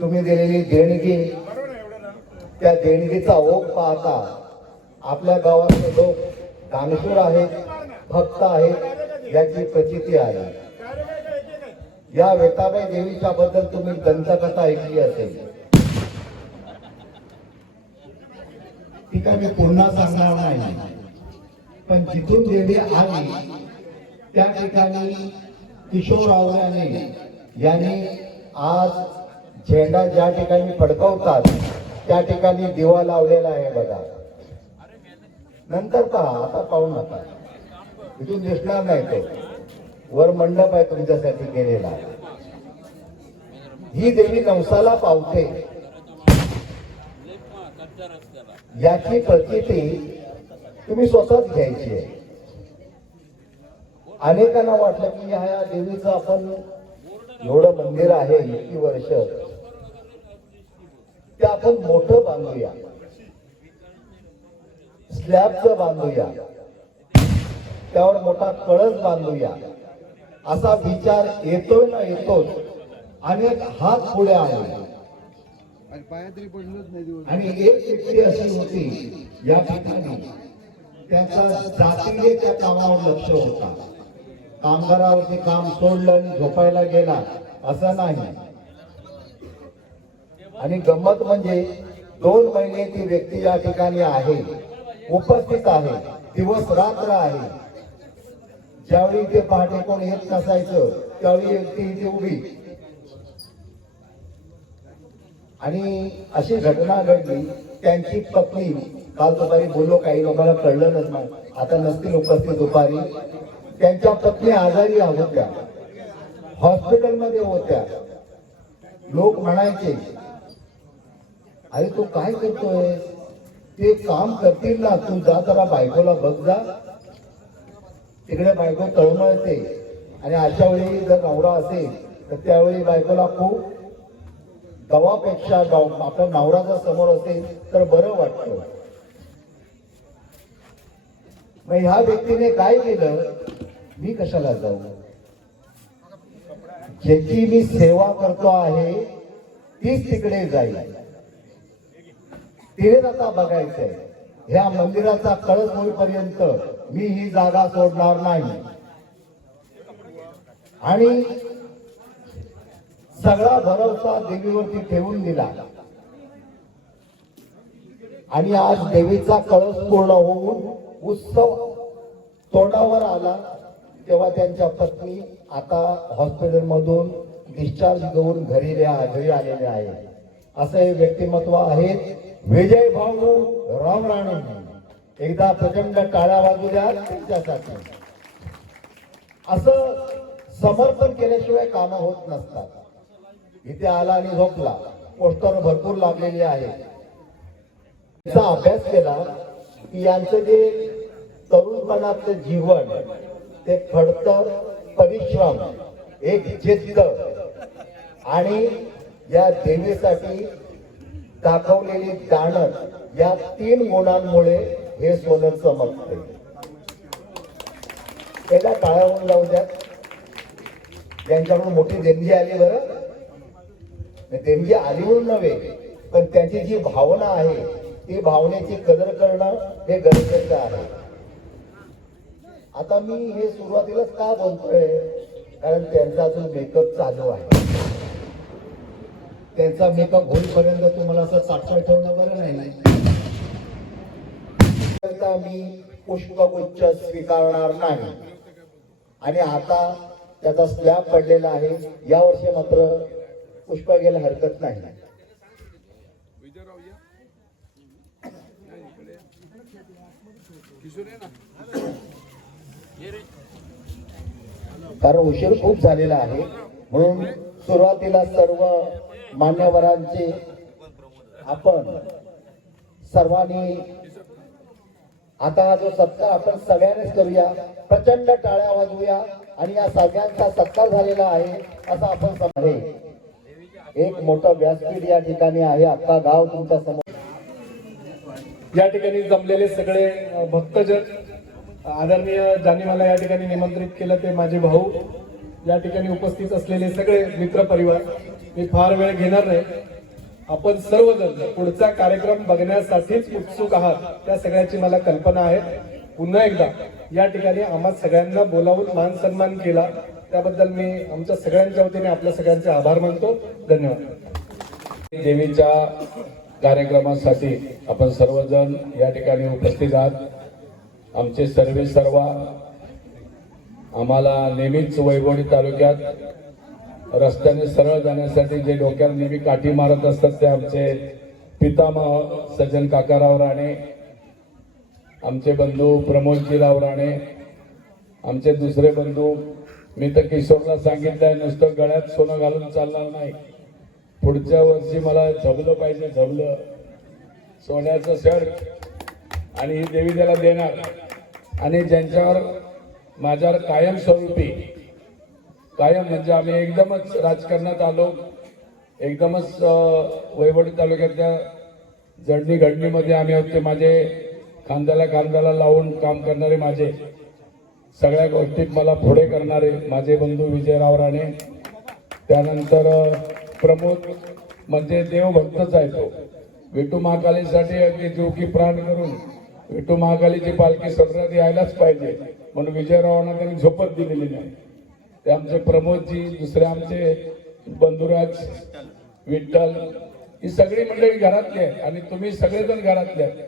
तुम्ही दिलेली देणगी, त्या देणगीचा ओघ पाहता आपल्या गावातले लोक दानशूर आहेत, भक्त आहेत याची प्रचिती आली. या वेताबाई देवीच्या बद्दल तुम्ही दंतकथा ऐकली असेल, ती काय मी पुन्हा सांगणार नाही. पण जिथून देवी आली त्या ठिकाणी किशोर आवल्याने यांनी आज झेंडा ज्या ठिकाणी फडकवतात त्या ठिकाणी दिवा लावलेला आहे बघा. नंतर पहा, आता पाहू नका, इथून दिसणार नाही. तो वर मंडप आहे तुमच्यासाठी केलेला. ही देवी नवसाला पावते याची प्रचिती तुम्ही स्वतःच घ्यायची आहे. अनेकांना वाटलं की ह्या देवीचं आपण एवढं मंदिर आहे, इतकी वर्ष, ते आपण मोठं बांधूया, स्लॅबचं बांधूया, त्यावर मोठा कळस बांधूया, असा विचार येतोय ना येतोच. अनेक हात पुढे आले आणि एक व्यक्ती अशी होती या ठिकाणी, त्याचा जातीने त्या कामावर लक्ष होता. कामगारावरती काम सोडलं आणि झोपायला गेला असं नाही. आणि गंमत म्हणजे 2 महिने ती व्यक्ती या ठिकाणी आहे, उपस्थित आहे, दिवस रात्र आहे. ज्यावेळी ते पहाटे कोण येत नसायचं त्यावेळी व्यक्ती इथे उभी. आणि अशी घटना घडली. त्यांची पत्नी, काल दुपारी बोललो, काही लोकांना कळलं नाही, आता नसतील उपस्थित दुपारी. त्यांच्या पत्नी आजारी होत्या, हॉस्पिटलमध्ये होत्या. लोक म्हणायचे, अरे तू काय करतोय, ते काम करतील ना, तू जा जरा बायकोला बघ जा. तिकडे बायको तळमळते. आणि अशा वेळी जर नवरा असेल तर त्यावेळी बायकोला खूप दवापेक्षा आपला नवरा जर समोर असेल तर बरं वाटतं. मग ह्या व्यक्तीने काय केलं, मी कशाला जाऊ, ज्याची मी सेवा करतो आहे तीच तिकडे जाईल. तिने आता बघायचंय, ह्या मंदिराचा कळस होईपर्यंत मी ही जागा सोडणार नाही. आणि सगळा भरोसा देवीवरती ठेवून दिला. आणि आज देवीचा कळस पूर्ण होऊन उत्सव तोंडावर आला तेव्हा त्यांच्या पत्नी आता हॉस्पिटलमधून डिस्चार्ज घेऊन घरी आलेले आहे. असं हे व्यक्तिमत्व आहे विजय भाऊ रामराणे. एकदा प्रचंड टाळ्या वाजू द्या त्यांच्यासाठी. असं समर्पण केल्याशिवाय कामं होत नसतात. इथे आला आणि झोपला, पोस्टर भरपूर लागलेले आहेत. त्याचा अभ्यास केला की यांचं जे तरुणपणाचं जीवन, ते खडतर परिश्रम, एक जिद्द आणि या देवीसाठी दाखवलेली जाणत, या 3 गुणांमुळे हे सोनं चमकते. पहिला टाळ्यावरून लावून द्या. त्यांच्याकडून मोठी देणगी आली. बरं, देणगी आली म्हणून नव्हे, पण त्यांची जी भावना आहे ती भावनेची कदर करणं हे गरजेचं आहे. आता मी हे सुरुवातीलाच का बोलतोय, कारण त्यांचा अजून मेकअप चालू आहे. त्यांचा मेकअप होईपर्यंत तुम्हाला असं साठवण ठेवणं बरं नाही. मी पुष्पगुच्छ स्वीकारणार नाही. आणि आता त्याचा स्लॅब पडलेला आहे. यावर्षी मात्र पुष्प घ्यायला हरकत नाही. कारण उशीर खूप झालेला आहे, म्हणून सुरुवातीला सर्व मान्यवरांचे आपण सर्वांनी आता हा जो सत्कार आपण सगळ्यांनीच करूया. प्रचंड टाळ्या वाजवूया आणि या सगळ्यांचा सत्कार झालेला आहे असं आपण समजे. एक मोठं व्यासपीठ या ठिकाणी आहे. अख्खा गाव तुमच्या समोर. या ठिकाणी जमलेले सगळे भक्तजन, आदरणीय ज्यांनी मला या ठिकाणी निमंत्रित केलं ते माझे भाऊ, या ठिकाणी उपस्थित असलेले सगळे मित्र परिवार, मी फार वेळ घेणार नाही. आपण सर्वजण पुढचा कार्यक्रम बघण्यासाठीच उत्सुक आहात त्या सगळ्याची मला कल्पना आहे. पुन्हा एकदा या ठिकाणी आम्हा सगळ्यांना बोलावून मान सन्मान केला त्याबद्दल मी आमच्या सगळ्यांच्या वतीने आपल्या सगळ्यांचे आभार मानतो. धन्यवाद. देवीच्या कार्यक्रमासाठी आपण सर्वजण या ठिकाणी उपस्थित आहात. आमचे सर्व आम्हाला नेहमीच वैभवडी तालुक्यात रस्त्याने सरळ जाण्यासाठी जे डोक्यात नेहमी काठी मारत असतात ते आमचे पितामह सज्जन काकाराव राणे, आमचे बंधू प्रमोदजीराव राणे, आमचे दुसरे बंधू. मी तर किशोरला सांगितलंय नुसतं गळ्यात सोनं घालून चालणार नाही, पुढच्या वर्षी मला झबलं पाहिजे, झबलं सोन्याचं शर्ट आणि ही देवी त्याला देणार. आणि ज्यांच्यावर माझ्यावर कायम म्हणजे आम्ही एकदमच राजकारणात आलो, एकदमच वैभवडी तालुक्यातल्या जडणी घडणीमध्ये आम्ही होते. माझे खांद्याला लावून काम करणारे, माझे सगळ्या गोष्टीत मला पुढे करणारे माझे बंधू विजयराव राणे, त्यानंतर प्रमोद म्हणजे देवभक्तच आहे तो. विठू महाकालीसाठी अगदी जीव की प्राण करून विठू महाकालीची पालखी सत्रात यायलाच पाहिजे म्हणून विजयरावांना त्यांनी झोपत दिलेली नाही. ते आमचे प्रमोदजी, दुसरे आमचे बंधुराज, विठ्ठल, ही सगळी मंडळी घरातली आहे आणि तुम्ही सगळेजण घरातले आहेत.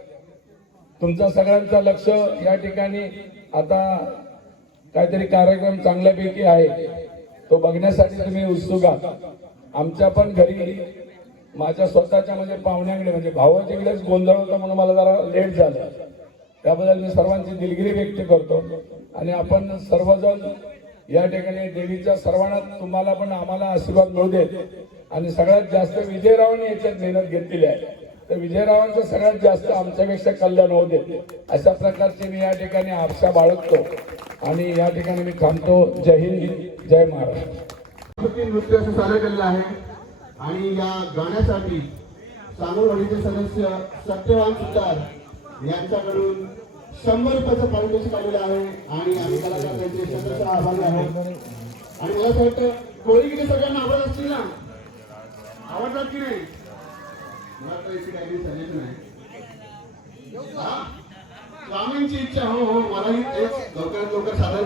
तुमचा सगळ्यांचा लक्ष या ठिकाणी आता काहीतरी कार्यक्रम चांगल्यापैकी आहे तो बघण्यासाठी तुम्ही उत्सुक आहात. आमच्या पण घरी माझ्या स्वतःच्या म्हणजे पाहुण्याकडे म्हणजे भावाच्याकडेच गोंधळ होता म्हणून मला जरा लेट झालं. त्याबद्दल मी सर्वांची दिलगिरी व्यक्त करतो. आणि आपण सर्वजण या ठिकाणी देवीच्या सर्वांना तुम्हाला पण आम्हाला आशीर्वाद मिळू देत. आणि सगळ्यात जास्त विजयरावांनी याच्यात मेहनत घेतलेली आहे तर विजयरावांचं सगळ्यात जास्त आमच्यापेक्षा कल्याण होऊ देत अशा प्रकारची मी या ठिकाणी आशा बाळगतो आणि या ठिकाणी मी थांबतो. जय हिंद, जय महाराष्ट्र. नृत्य असं सादर केलेलं आहे आणि या गाण्यासाठी सानोरवाडीचे सदस्य सत्यवान सुतार यांच्याकडून 100 रुपयाचं पारितोषिक काढलेलं आहे आणि आम्ही कलाकार त्यांचे सदस्य आभारी आहोत. आणि मला असं वाटतं कोळीगिरी सगळ्यांना आवडत असतील ना, आवडतात की नाही? मला तर याची काही सजेशन आहे. स्वामींची इच्छा हो मलाही तेच लवकरात लवकर सादर.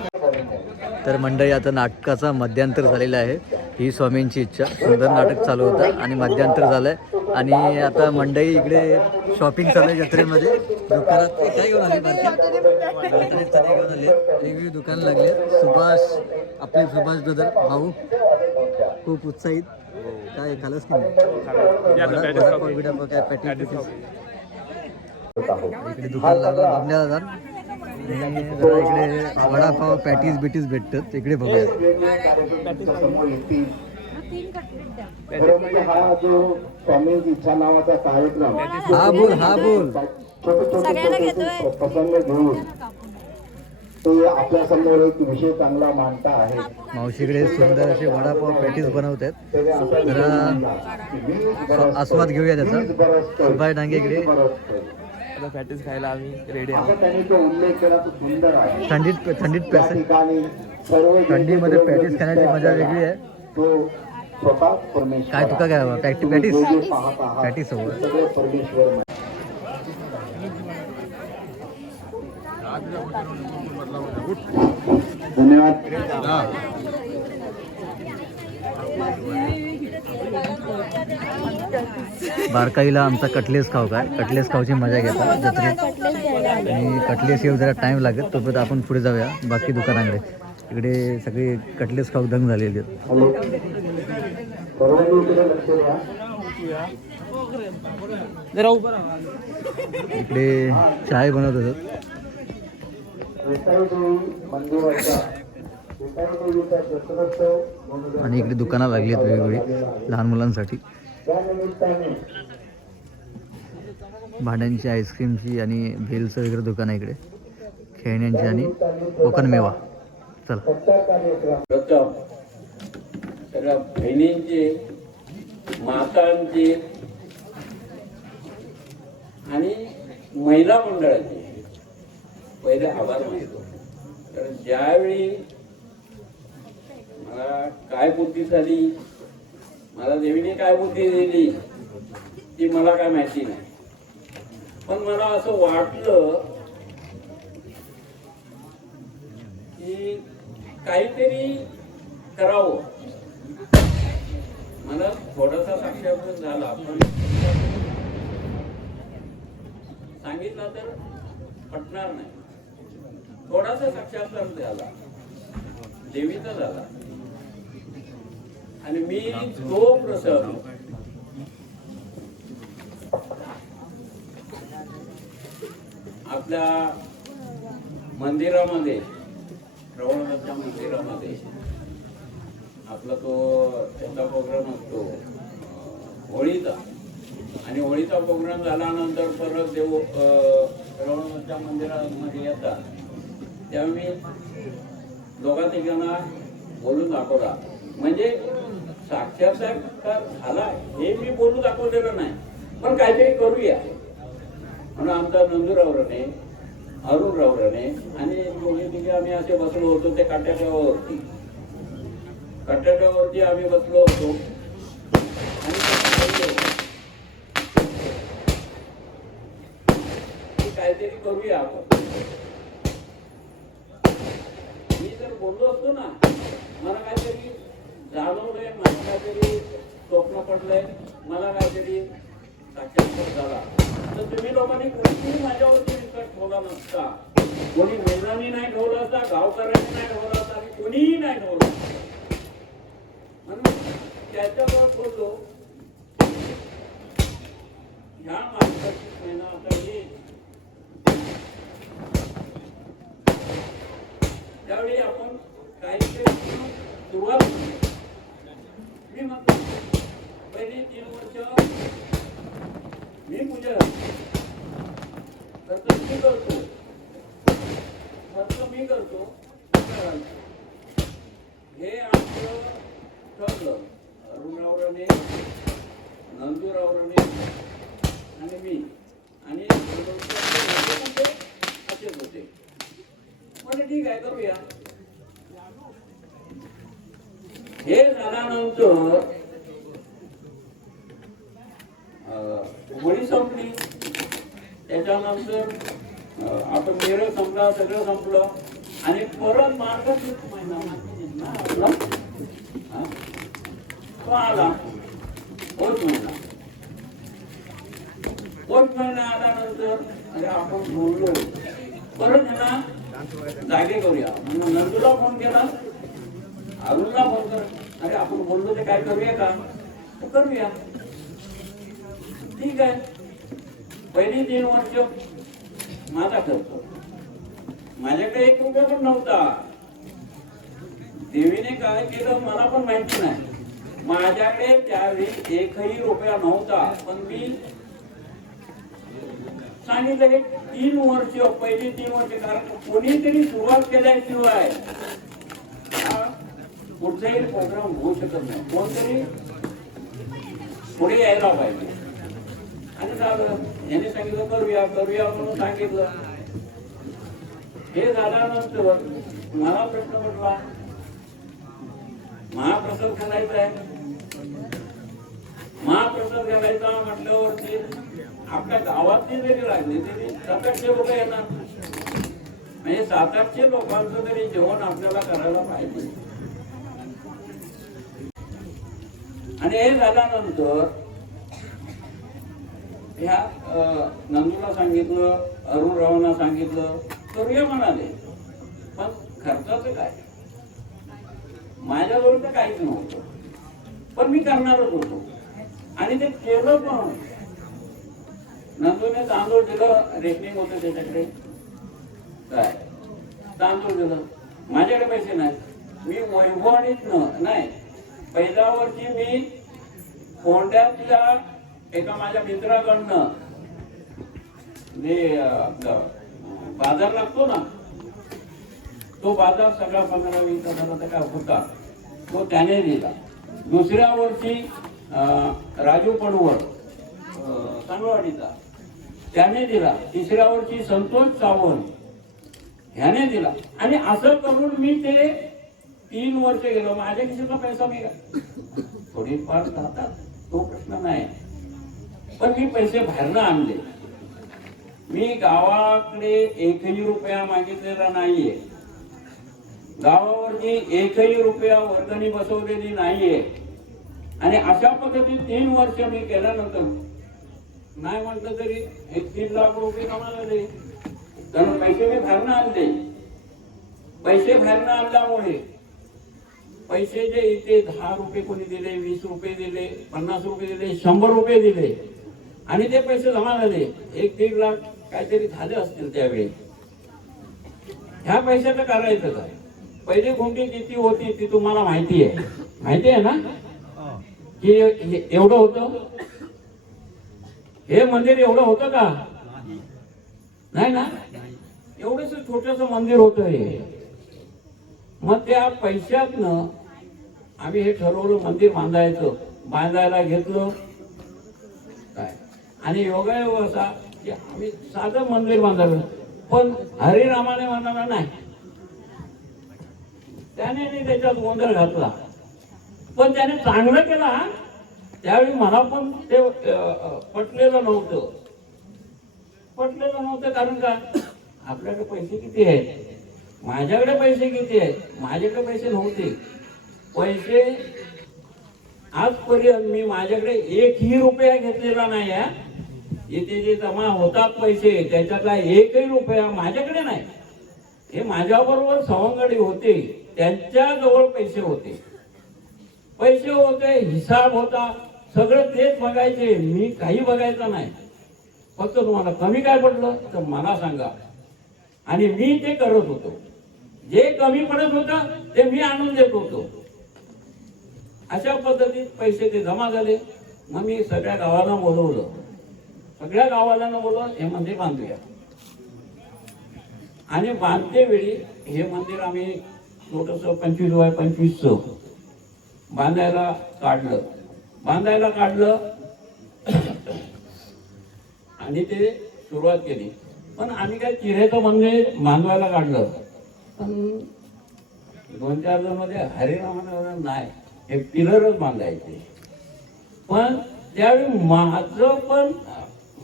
तर मंडळी आता नाटकाचा मध्यांतर झालेला आहे. ही स्वामींची इच्छा सुंदर नाटक चालू होतं आणि मध्यांतर झालं आहे. आणि आता मंडळी इकडे शॉपिंग चालू आहे जत्रेमध्ये. दुकानात ते काय घेऊन आले मार्केट चणे घेऊन आले, वेगवेगळी दुकानं लागली. आपले सुभाष ब्रदर भाऊ खूप उत्साहित. काय खालच की नाही काय पॅटीस इकडे दुकान लागलं बघण्याला जाण. जरा इकडे वडापाव पॅटीस बिटीस भेटतात इकडे बघूया. हा जो स्वामींची इच्छा नावाचा कार्यक्रम हा बोल प्रसंग घेऊन ते आपल्या समोर एक विषय चांगला मांडता आहे. मावशीकडे सुंदर असे वडापाव पॅटीस बनवत आहेत. जरा आस्वाद घेऊया त्याचा. सुभाष डांगे इकडे पॅटीस खायला आम्ही रेडी त्यांनी तो उल्लेख केला तो सुंदर आहे. थंडीत थंडीमध्ये पॅटीस खाण्याची मजा वेगळी आहे. तो स्वतः परमेश्वर काय तुका काय हवं पॅटीस हवं. सगळे परमेश्वर धन्यवाद. बारकाईला आमचा कटलेस खाऊ काय कटलेस खाऊची मजा घेतात जत्रेत. आणि कटलेस येऊ जरा टाईम लागेल तोपर्यंत आपण पुढे जाऊया बाकी दुकानाकडे. इकडे सगळे कटलेस खाऊ दंग झालेले आहेत. इकडे चाय बनवत होतात आणि इकडे दुकानं लागली आहेत वेगवेगळी लहान मुलांसाठी. भांड्यांची, आईस्क्रीमची आणि भेलचं वगैरे दुकान आहे इकडे. खेळण्यांची आणि कोकण मेवा. चला सगळ्या बहिणींची, मातांची आणि महिला मंडळाचे पहिले आभार मानतो. कारण ज्यावेळी मला काय बुद्धी झाली मला देवीने काय बुद्धी दिली ती मला काय माहिती नाही, पण मला असं वाटलं की काहीतरी करावं. मला थोडासा साक्षात्कार झाला, पण सांगितलं तर पटणार नाही. थोडासा साक्षात्कार झाला, देवीचा झाला, आणि मी तो प्रसंग आपल्या मंदिरामध्ये, श्रवणाच्या मंदिरामध्ये आपला तो त्याचा प्रोग्राम असतो होळीचा, आणि होळीचा प्रोग्राम झाल्यानंतर परत देव श्रवणाच्या मंदिरामध्ये येतात, त्यावेळी दोघा तिघांना बोलून दाखवला. म्हणजे साक्षात्कार झाला हे मी बोलून दाखवलेलं नाही, पण काहीतरी करूया म्हणून आमचा नंदूरावरने, अरुणरावरने आणि दोघे तिघे आम्ही असे बसलो होतो. ते काट्यागावावरती आम्ही बसलो होतो आणि काहीतरी करूया आपण. मी जर बोललो असतो ना, मला काहीतरी जाणवलंय, मला काहीतरी स्वप्न पडलंय, मला काहीतरी साक्षात्कार झाला, तर तुम्ही लोकांनी कोणीही माझ्यावरती विश्वास ठेवला नसता. कोणी महिलांनी नाही ठेवला असता, गावकऱ्यांनी नाही ठेवला असता, आणि कोणीही नाही ठेवला. म्हणून त्याच्यावर बोललो, ह्या माणसाची महिना आता येईल, त्यावेळी आपण काहीतरी सुरुवात. मी म्हणतो पहिली 3 वर्ष मी पूजा खर्च मी करतो, हे आमचं ठरलं. अरुणरावराने, नंदूरावराने आणि मी, आणि असेच होते. म्हणजे ठीक आहे, करूया. हे झाल्यानंतर होळी संपली, त्याच्यानंतर आपण मेरळ संपला, सगळं संपलं, आणि परत मार्गशीर्ष महिना आपला तो आला. पोष महिना आल्यानंतर अरे आपण बोललो, परत ह्यांना जागे करूया म्हणून नंदूला फोन केला, अरुणला फोन कर, अरे आपण बोललो ते काय करूया का, तर करूया. ठीक आहे. पहिली 3 वर्ष माझा खर्च, माझ्याकडे 1 रुपया पण नव्हता. देवीने काय केलं मला पण माहिती नाही. माझ्याकडे त्यावेळी 1ही रुपया नव्हता, पण मी सांगितलं की 3 वर्ष, पहिली 3 वर्ष, कारण कोणीतरी सुरुवात केल्याशिवाय कुठचाही प्रोग्राम होऊ शकत नाही. कोणतरी पुढे यायला पाहिजे. आणि झालं, यांनी सांगितलं करूया म्हणून सांगितलं. हे झाल्यानंतर मला प्रश्न पडला, महाप्रसाद घालायचा आहे. महाप्रसाद घालायचा म्हटल्यावरती आपल्या गावातली जरी लागली तरी 700-800 लोक येणार, म्हणजे 700-800 लोकांचं तरी जेवण आपल्याला करायला पाहिजे. आणि हे झाल्यानंतर ह्या नंदूला सांगितलं, अरुणरावांना सांगितलं, करूया म्हणाले. पण खर्चाचं काय, माझ्याजवळ तर काहीच नव्हतं, पण मी करणारच होतो आणि ते केलं पण. नंदूने तांदूळ दिलं, रेशनिंग होतं त्याच्याकडे, काय तांदूळ दिलं, माझ्याकडे पैसे नाही. मी वैभवणीच नाही, पहिल्या वर्षी मी कोंड्यातल्या एका माझ्या मित्राकडनं जे बाजार लागतो ना, तो बाजार सगळा 15-20 हजाराचा काय होता, तो त्याने दिला. दुसऱ्या वर्षी राजू पडवळ सांगवाडीचा त्याने दिला. तिसऱ्या वर्षी संतोष सावंत ह्याने दिला. आणि असं करून मी ते 3 वर्ष गेलो, माझ्या खिशातला पैसा मी थोडीफार जातात, तो प्रश्न नाही, पण मी पैसे बाहेरनं आणले. मी गावाकडे एकही रुपया मागितलेला नाहीये, गावावरती एकही रुपया वर्गणी बसवलेली नाहीये. आणि अशा पद्धतीने 3 वर्ष मी केल्यानंतर नाही म्हटलं तरी 1-3 लाख रुपये कमावले. कारण पैसे मी बाहेरनं आणले. पैसे बाहेरनं आणल्यामुळे पैसे जे इथे 10 रुपये कोणी दिले, 20 रुपये दिले, 50 रुपये दिले, 100 रुपये दिले आणि ते पैसे जमा झाले. 1-1.5 लाख काहीतरी झाले असतील त्यावेळी. ह्या पैशाचं करायचं काय? पहिली गुंठी किती होती ती तुम्हाला माहिती आहे ना, की एवढं होतं. हे मंदिर एवढं होतं का? नाही ना, एवढंच छोटस मंदिर होतं हे. मग त्या पैशातनं आम्ही हे ठरवलं मंदिर बांधायला घेतलं काय. आणि योगायोग असा की आम्ही साधं मंदिर बांधायला, पण हरिरामाने म्हणाला नाही, त्याने त्याच्यात गोंधळ घातला. पण त्याने चांगलं केला. त्यावेळी मला पण ते पटलेलं नव्हतं. कारण का, आपल्याकडे पैसे किती आहेत, माझ्याकडे पैसे किती आहेत, माझ्याकडे पैसे नव्हते. पैसे आजपर्यंत मी माझ्याकडे 1ही रुपया घेतलेला नाही आहे. इथे जे जमा होतात पैसे त्याच्यातला 1ही रुपया माझ्याकडे नाही. हे माझ्याबरोबर सवंगडी होते, त्यांच्या जवळ पैसे होते, हिसाब होता, सगळं तेच बघायचे, मी काही बघायचं नाही. फक्त तुम्हाला कमी काय पडलं तर मला सांगा, आणि मी ते करत होतो. जे कमी पडत होतं ते मी आणून देत होतो. अशा पद्धतीत पैसे ते जमा झाले. मग मी सगळ्या गावाला बोलवलं, हे मंदिर बांधूया. आणि बांधते वेळी हे मंदिर आम्ही छोटस 25x25 बांधायला काढलं आणि ते सुरुवात केली. पण आम्ही काय चिऱ्याचं मंदिर बांधवायला काढलं, पण 2-4 जण मध्ये हरिरामाने नाही, हे पिलरच बांधायचे. पण त्यावेळी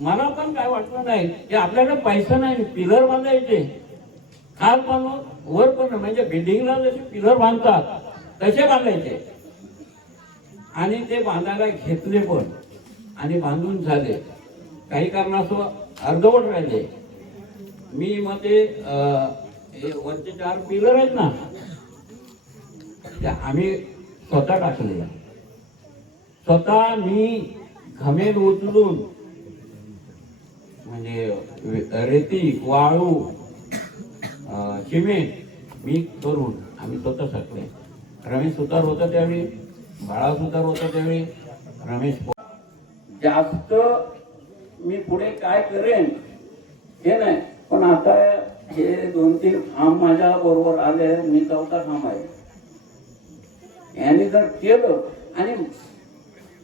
मला पण काय वाटलं नाही की आपल्याकडे पैसा नाही, पिलर बांधायचे. खाल पण वर पण, म्हणजे बिल्डिंगला जसे पिलर बांधतात तसे बांधायचे. आणि ते बांधायला घेतले पण, आणि बांधून झाले. काही कारणास्तव अर्धवट राहिले. मी मग ते वरचे 4 पिलर आहेत ना, ते आम्ही स्वतः टाकले. स्वतः मी घमेल उचलून, म्हणजे रेती, वाळू, सिमेंट मी करून आम्ही स्वतः टाकले. रमेश सुतार होता त्यावेळी, बाळा सुतार होता त्यावेळी, रमेश. जास्त मी पुढे काय करेन हे नाही, पण आता हे 2-3 खांब माझ्या बरोबर आले, मी 4था खांब आहे. याने जर केलं, आणि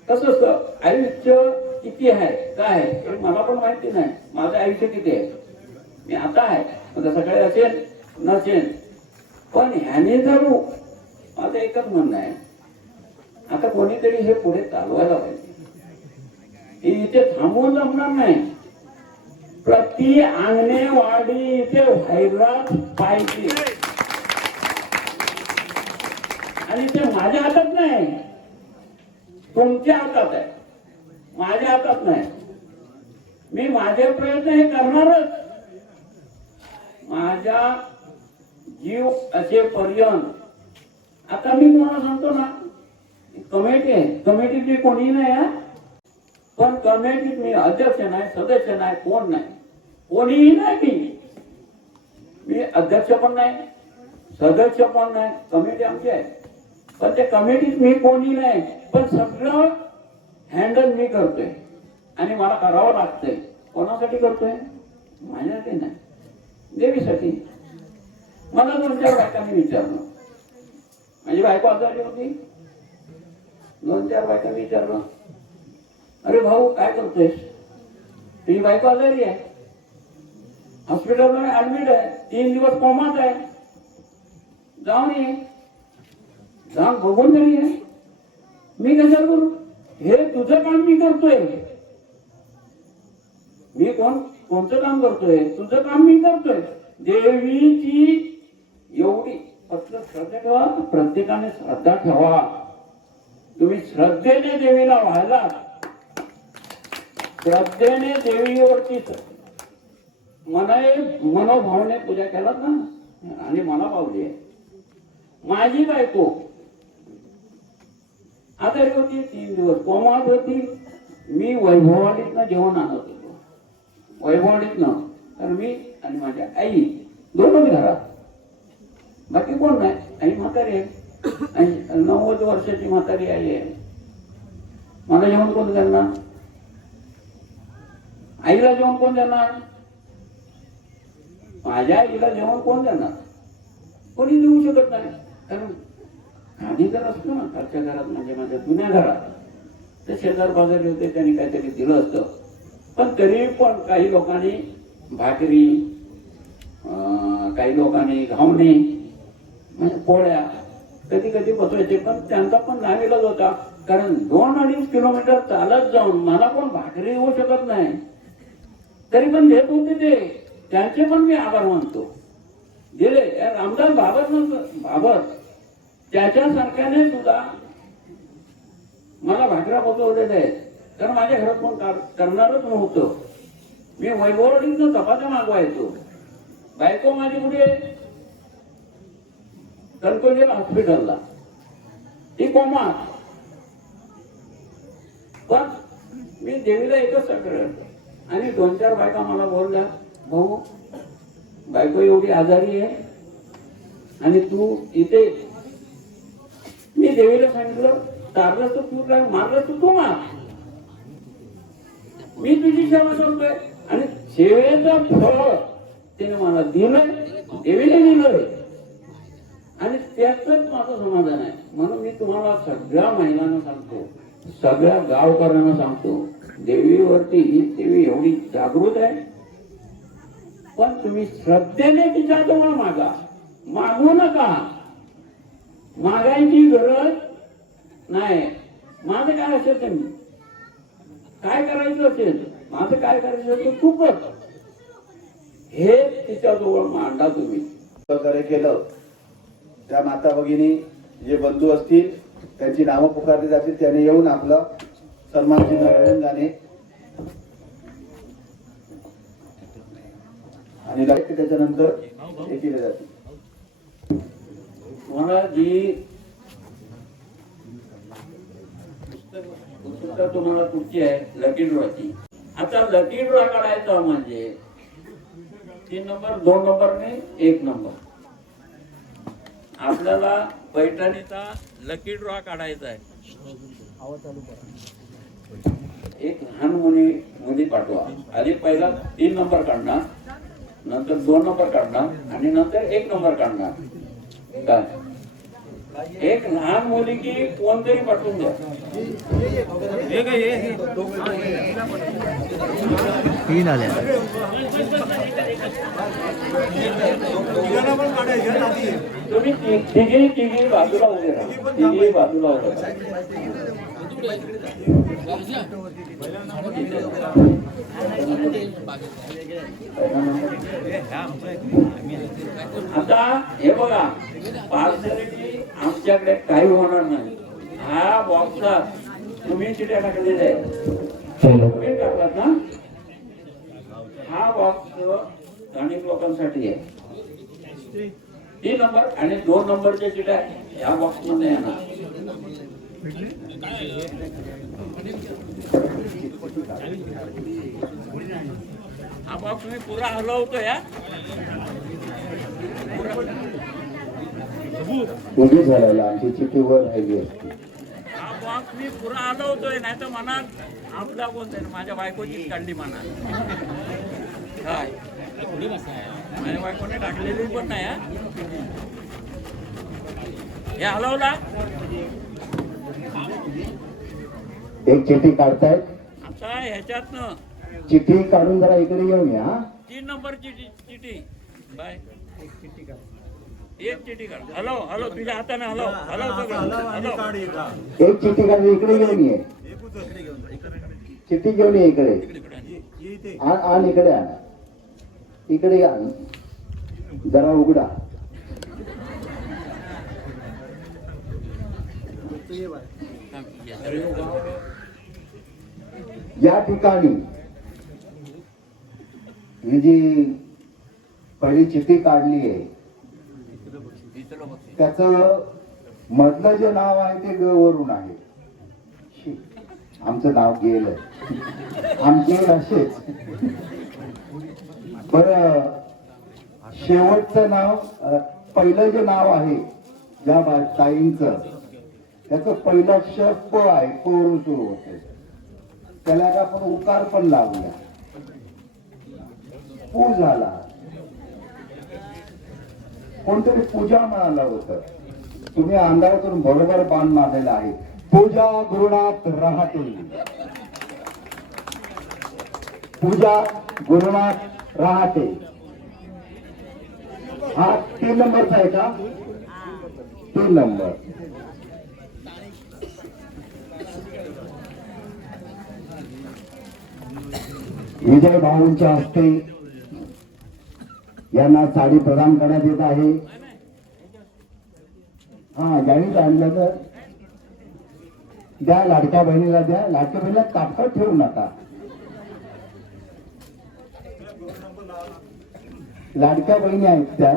कसं आयुष्य किती आहे काय हे मला पण माहिती नाही. माझं आयुष्य किती आहे, मी आता आहे, आता सकाळी असेल नसेल. पण ह्याने जर, माझं एकच म्हणणं आहे, आता कोणीतरी हे पुढे चालवायला पाहिजे. हे इथे थांबवून जमणार नाही. प्रति अंगणेवाडी इथे व्हायलाच पाहिजे. आणि ते माझ्या हातात नाही, तुमच्या हातात आहे, माझ्या हातात नाही. मी माझे प्रयत्न हे करणारच. माझ्या जीव असेपर्यंत. आता मी तुम्हाला सांगतो ना, कमिटी आहे, कमिटीत मी कोणी नाही आहे, पण कमिटीत मी अध्यक्ष नाही, सदस्य नाही, कोण नाही, कोणीही नाही. मी अध्यक्ष पण नाही, सदस्य पण नाही. कमिटी आमची आहे, पण त्या कमिटीत मी कोणी नाही, पण सगळं हँडल मी करतोय. आणि मला करावं लागतंय. कोणासाठी करतोय? माझ्यासाठी नाही, देवीसाठी. मला 2-4 बायकांनी विचारलं, माझी बायको आजारी होती, 2-4 बायकांनी विचारलं, अरे भाऊ काय करतोयस? तुझी बायको आजारी आहे, हॉस्पिटलमध्ये ऍडमिट आहे, 3 दिवस कोमात आहे, जाऊन ये. जाऊन बघून तरी आहे. मी कशाला करू? हे तुझं काम मी करतोय. मी कोणतं काम करतोय? तुझं काम मी करतोय. देवीची एवढी फक्त श्रद्धा ठेवा. प्रत्येकाने श्रद्धा ठेवा. तुम्ही श्रद्धेने देवीला व्हायला, श्रद्धेने देवीवरती मनोभावने पूजा केलात ना, आणि मला पावली आहे. माझी बायको आजारी होती, 3 दिवस कोमात होती. मी वैभववाडीतनं जेवण आणत होतो. वैभववाडीतनं. तर मी आणि माझ्या आई दोनच घरात, बाकी कोण नाही. आई म्हातारी आहे, 90 वर्षाची म्हातारी आई आहे. मला जेवण कोण देणार? आईला जेवण कोण देणार? माझ्या आईला जेवण कोण देणार? कोणी देऊ शकत नाही. कारण आधी जर असतो ना खालच्या घरात, म्हणजे माझ्या जुन्या घरात, ते शेजार बाजारी होते, त्यांनी काहीतरी दिलं असतं. पण तरी पण काही लोकांनी भाकरी, काही लोकांनी घावणे, म्हणजे पोळ्या कधी कधी बसवायचे. पण त्यांचा पण नाविलाज होता, कारण 2-2.5 किलोमीटर चालत जाऊन मला पण भाकरी येऊ शकत नाही. तरी पण देत होते ते. त्यांचे पण मी आभार मानतो. दिले. रामदास बाबर त्याच्यासारख्याने सुद्धा मला भाकऱ्या पोचवलेल्या आहेत. कारण माझ्या घरात कोण करणारच नव्हतं. मी वैभववाडीतनं चपात्या मागवायचो. बायको माझी कुठे? कणकवलीला हॉस्पिटलला, ती कोमा. पण मी देवीला एकच सगळं. आणि 2-4 बायका मला बोलल्या, भाऊ बायको एवढी आजारी आहे आणि तू इथे. मी देवीला सांगितलं, तारलं तर तू काय, मारलं तर तू मार. मी तुझी सेवा करतोय आणि सेवेचं फळ तिने मला दिलंय, देवीने दिलंय, आणि त्याचंच माझं समाधान आहे. म्हणून मी तुम्हाला सगळ्या महिलांना सांगतो, सगळ्या गावकऱ्यांना सांगतो, देवीवरती ही देवी एवढी जागृत आहे. पण तुम्ही श्रद्धेने तिच्याजवळ मागा. मागू नका. मागायची गरज नाही. माझं काय असेल ते, काय करायचं असेल, माझं काय करायचं असेल तू कर, हे तिच्याजवळ मांडा तुम्ही. सहकार्य केलं. त्या माता भगिनी जे बंधू असतील त्यांची नावं पुकारली जातील, त्याने येऊन आपलं सन्मान चिन्ह घेऊन जाणे आणि त्याच्यानंतर हे केले जाते. तुम्हाला जी उत्सुकता तुम्हाला तुमची आहे लकी ड्रॉची. आता लकी ड्रॉ काढायचा म्हणजे 3 नंबर, 2 नंबरने 1 नंबर. आपल्याला पैठणीचा लकी ड्रॉ काढायचा आहे. एक लहान मुली पाठवा. आधी पहिला 3 नंबर काढणार, नंतर 2 नंबर काढणार आणि नंतर 1 नंबर काढणार. काय एक लहान मुली की कोणतरी पाठवून द्या. 3 आल्या. तुम्ही तिघी बाजूला उभे राहा. तिघी बाजूला उभे राहा. आता हे बघा, पार्सलिटी आमच्याकडे काही होणार नाही. हा बॉक्सात तुम्ही चिट्या टाकलेल्या आहेत, तुम्ही टाकलात ना. हा बॉक्स अनेक लोकांसाठी आहे. 3 नंबर आणि 2 नंबरच्या चिट्या या बॉक्स मध्ये येणार. हा बॉक्स मी पुरा हलवतो या. उभी झालेला आमची चिठीवर राहिली असते. हा बॉक्स मी पुरा हलवतोय, नाही तर मनात आपला कोणतरी माझ्या बायकोचीच काढली मनात. काय माझ्या बायकोने टाकलेली पण नाही. हे हलवला. एक चिठ्ठी काढतायत. आता ह्याच्यातनं चिठ्ठी काढून जरा इकडे येऊन या. 3 नंबरची चिठी बाय. एक चिठी काढ. हॅलो हॅलो तुझ्या हाताने हॅलो हॅलो सगळं हॅलो. एक चिठ्ठी काढली इकडे घेऊन ये. चिठ्ठी घेऊन ये इकडे. आण इकडे आण. इकडे आण. जरा उघडा. या ठिकाणी ही जी पहिली चिठ्ठी काढली आहे त्याच मधलं जे नाव आहे ते ग वरून आहे. शी, आमचं नाव गेलं. आमचे असेच. बर शेवटचं नाव पहिलं जे नाव आहे ज्या ताईंचं त्याचं पहिलं अक्षर प आहे. प वरून सुरू होते. त्याला आपण उकार पण लावूया. पू झाला. कोणतरी पूजा म्हणाला होतं. तुम्ही अंधारातून बरोबर बाण मारलेला आहे. पूजा गुरुनाथ राहते. पूजा गुरुनाथ राहते. हा 3 नंबरचा आहे का? 3 नंबर. विजय भाऊंच्या हस्ते यांना साडी प्रदान करण्यात येत आहे. हा ज्यांनी आणलं तर द्या. लाडक्या बहिणीला द्या. लाडक्या बहिणीला तापकट ठेवू नका. लाडक्या बहिणी आहेत त्या.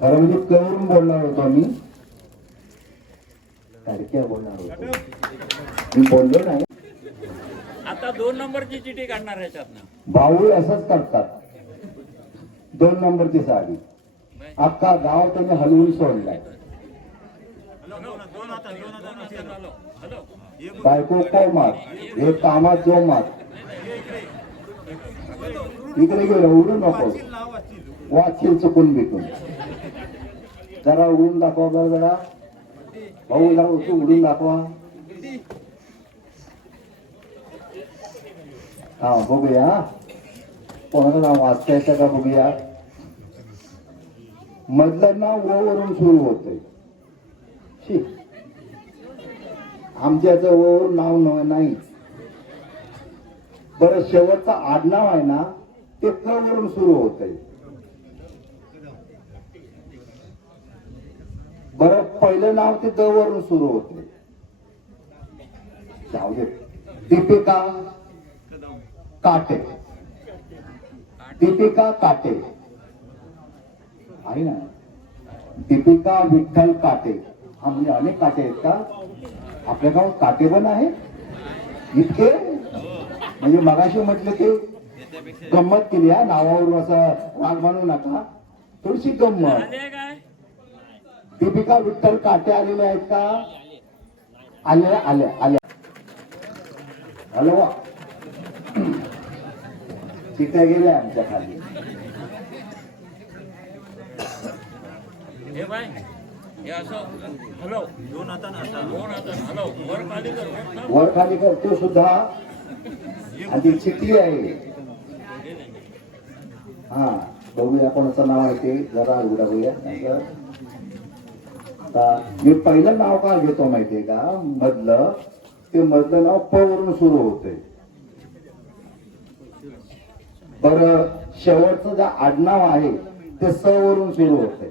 खरं म्हणजे करून बोलणार होतो मी. लाडक्या बोलणार होतो मी. बोललो नाही. आता 2 नंबरची चिठी काढणार ह्याच्यातनं. भाऊ असंच करतात. 2 नंबरची साडी अख्खा गाव त्यांनी हलवून सोडलाय. बायको कोमात हे कामात जोमात. इकडे गेलो उडू नको. वाचशील चुकून भेटून. जरा उडून दाखवा बरं. जरा भाऊ जरा उडून दाखवा. हा बघूया कोणाचं नाव वाचता येतं का बघूया. मधलं नाव व वरून सुरू होतंय. आमच्याचं व वरून नाव नाही. बरं शेवटचं आडनाव आहे ना ते क वरून सुरू होतंय. बरं पहिलं नाव ते द वरून सुरू होते. जाऊ दे. दीपिका काटे. दीपिका काटे आहे ना. दीपिका विठ्ठल काटे. हा म्हणजे अनेक काटे आहेत का आपल्या गावात? काटे पण आहे इतके. म्हणजे मगाशी म्हटलं की गंमत केली आहे नावावरून. असं राग मानू नका. थोडीशी गंमत. दीपिका विठ्ठल काटे आलेले आहेत का? आल्या आल्या आल्या. हॅलो चिठ्ठ्या गेल्या आमच्या खाली. हे बाय हे असं हॅलो. दोन हातानं हॅलो. वर खाली कर. वर खाली करतो सुद्धा. आणि ती चिठ्ठी आहे. हा बघूया कोणाचं नाव आहे ते. जरा उघडा बघूया. आता मी पहिलं नाव का घेतो माहितीये का? मधलं ते मधलं नाव प वरून सुरू होते. बरं शेवटचं जे आडनाव आहे ते स वरून सुरू होते.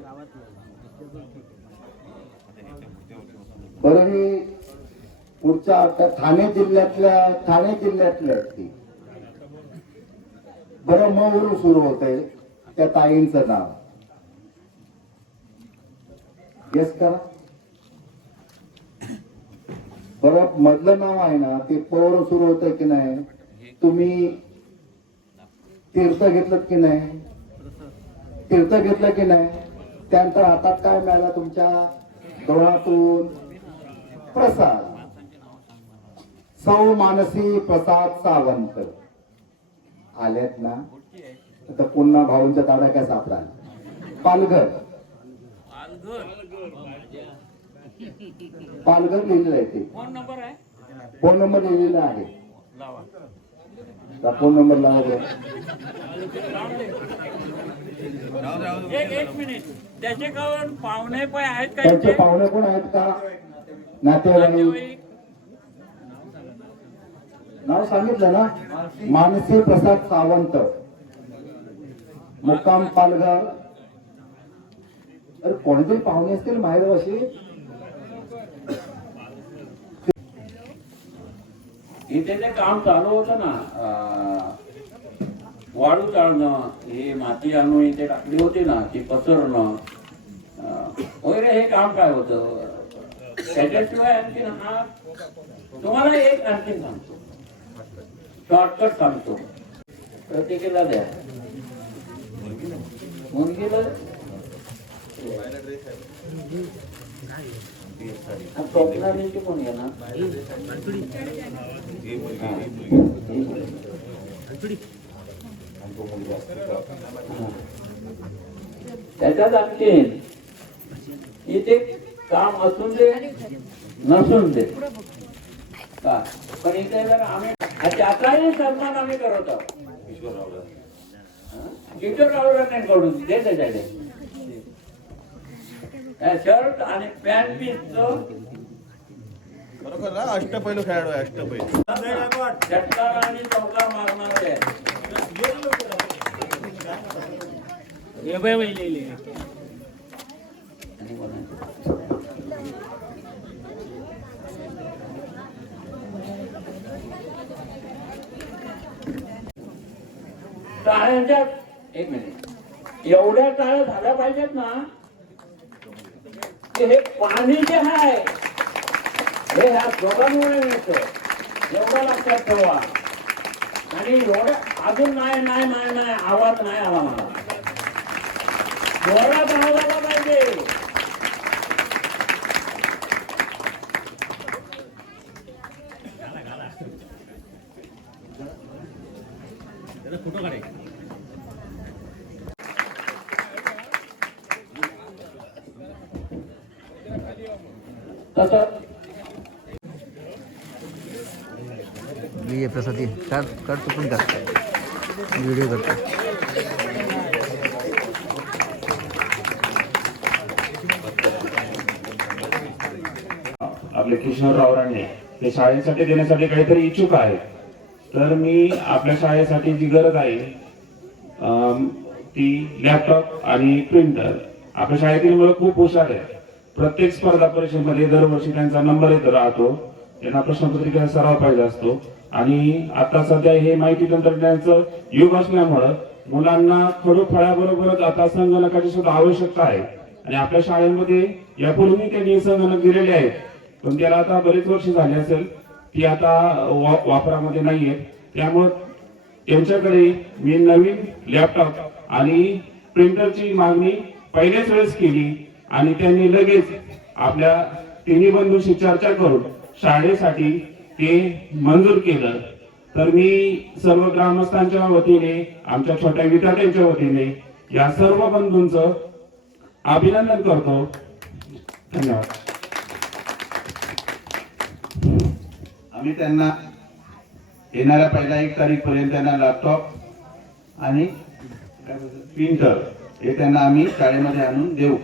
बरं ही पुढच्या ठाणे जिल्ह्यातल्या ती. बरं म वरून सुरू होते. त्या ताईंचं नाव गेस करा. बरं मधलं नाव आहे ना ते प वरून सुरू होतंय की नाही? तुम्ही तीर्थ घेतलं की नाही? तीर्थ घेतलं की नाही? त्यानंतर हातात काय मिळालं तुमच्या? डोळ्यातून प्रसाद. सौ मानसी प्रसाद सावंत आलेत ना. आता पुन्हा भाऊंच्या ताडक्या सापडा. पालघर. पालघर लिहिलेलं आहे ते. फोन नंबर आहे. फोन नंबर लिहिलेला आहे. फोन नंबर लावा. एक मिनिट त्याचे कोण पाहुणे पण आहेत का त्यांचे इथे? पाहुणे कोण आहेत का? नातेवाईक नातेवाईक? नाव सांगितलं ना, मानसी प्रसाद सावंत, मुक्काम पालघर. तर कोणीतरी पाहुणे असतील माहेरवाशी. इथे ते काम चालू होतं ना, वाळू चाळणं, हे माती आणून इथे टाकली होती ना, ती पसरणं वगैरे, हे काम काय होतं. त्याच्याशिवाय आणखी हा तुम्हाला एक आणखी सांगतो, शॉर्टकट सांगतो. प्रत्येकाला द्या, मुलगीला स्वप्नालीची कोण आहे ना, त्याच्यात आणखी इथे काम असून दे नसून दे का, पण इथे जर आम्ही त्याचाही सन्मान आम्ही करत आहोत. किशोर रावरांनी कडून दे त्याच्याकडे शर्ट आणि पॅन्ट पीसचं बरोबर ना, अष्टपैलू खेळाडू आहे, अष्टपैलू. षटकार आणि चौकार मारणारे आहे. टाळ्यांच्या एक मिनिट एवढ्या टाळ्या झाल्या पाहिजेत ना, की हे पाणी जे आहे हे ह्या दोघांमुळे मिळतं, एवढं लक्षात ठेवा. आणि एवढं अजून नाही नाही नाही नाही आवाज नाही आला मला, जोरात आवाज आला पाहिजे. तसं ये प्रसाद ये कर तू पण कर, व्हिडिओ करतो. आपले किशोरराव राणे हे शाळेसाठी देण्यासाठी काहीतरी इच्छुक आहे. तर मी आपल्या शाळेसाठी जी गरज आहे ती लॅपटॉप आणि प्रिंटर. आपल्या शाळेतील मुलं खूप हुशार आहे. प्रत्येक स्पर्धा परीक्षेमध्ये दरवर्षी त्यांचा नंबर येत राहतो. त्यांना प्रश्नपत्रिकेचा सराव पाहिजे असतो. आणि आता सध्या हे माहिती तंत्रज्ञानाचं युग असल्यामुळं मुलांना खडूफळ्याबरोबरच आता संगणकाची सुद्धा आवश्यकता आहे. आणि आपल्या शाळेमध्ये यापूर्वी त्यांनी संगणक दिलेले आहेत, पण त्याला आता बरेच वर्ष झाले असेल ती आता वापरामध्ये नाहीये. त्यामुळं त्यांच्याकडे मी नवीन लॅपटॉप आणि प्रिंटरची मागणी पहिल्याच वेळेस केली आणि त्यांनी लगेच आपल्या तिन्ही बंधूंशी चर्चा करून शाळेसाठी ते मंजूर केलं. तर मी सर्व ग्रामस्थांच्या वतीने, आमच्या छोट्या विद्यार्थ्यांच्या वतीने या सर्व बंधूंचं अभिनंदन करतो. धन्यवाद. आम्ही त्यांना येणाऱ्या पहिल्या 1 तारीखपर्यंत त्यांना लॅपटॉप आणि प्रिंटर हे त्यांना आम्ही शाळेमध्ये आणून देऊ.